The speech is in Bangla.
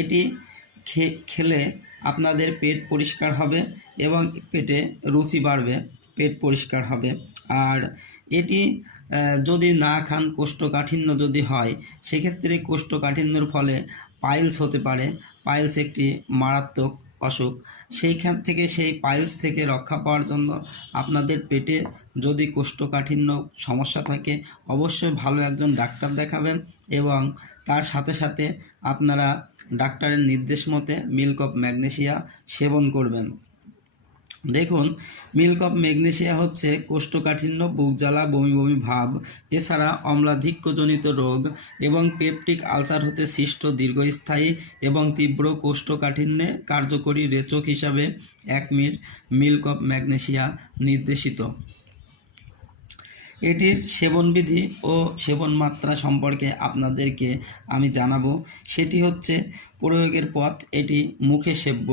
এটি খেলে আপনাদের পেট পরিষ্কার হবে এবং পেটে রুচি বাড়বে, পেট পরিষ্কার হবে। আর এটি যদি না খান, কোষ্ঠকাঠিন্য যদি হয়, সেক্ষেত্রে কোষ্ঠকাঠিন্যর ফলে পাইলস হতে পারে। পাইলস একটি মারাত্মক অসুখ। সেই পাইলস থেকে রক্ষা পাওয়ার জন্য আপনাদের পেটে যদি কোষ্ঠকাঠিন্য সমস্যা থাকে, অবশ্যই ভালো একজন ডাক্তার দেখাবেন এবং তার সাথে সাথে আপনারা ডাক্তারের নির্দেশ মতে মিল্ক অফ ম্যাগনেসিয়া সেবন করবেন। দেখুন, মিল্ক অফ ম্যাগনেসিয়া হচ্ছে কোষ্ঠকাঠিন্য, বুক জ্বালা, বমি বমি ভাব, এছাড়া অম্লাধিক্যজনিত রোগ এবং পেপটিক আলসার হতে সৃষ্ট দীর্ঘস্থায়ী এবং তীব্র কোষ্ঠকাঠিন্যে কার্যকরী রেচক হিসাবে 1 মিল্ক অফ ম্যাগনেসিয়া নির্দেশিত। এটির সেবনবিধি ও সেবন মাত্রা সম্পর্কে আপনাদেরকে আমি জানাবো। সেটি হচ্ছে প্রয়োগের পথ, এটি মুখে সেব্য।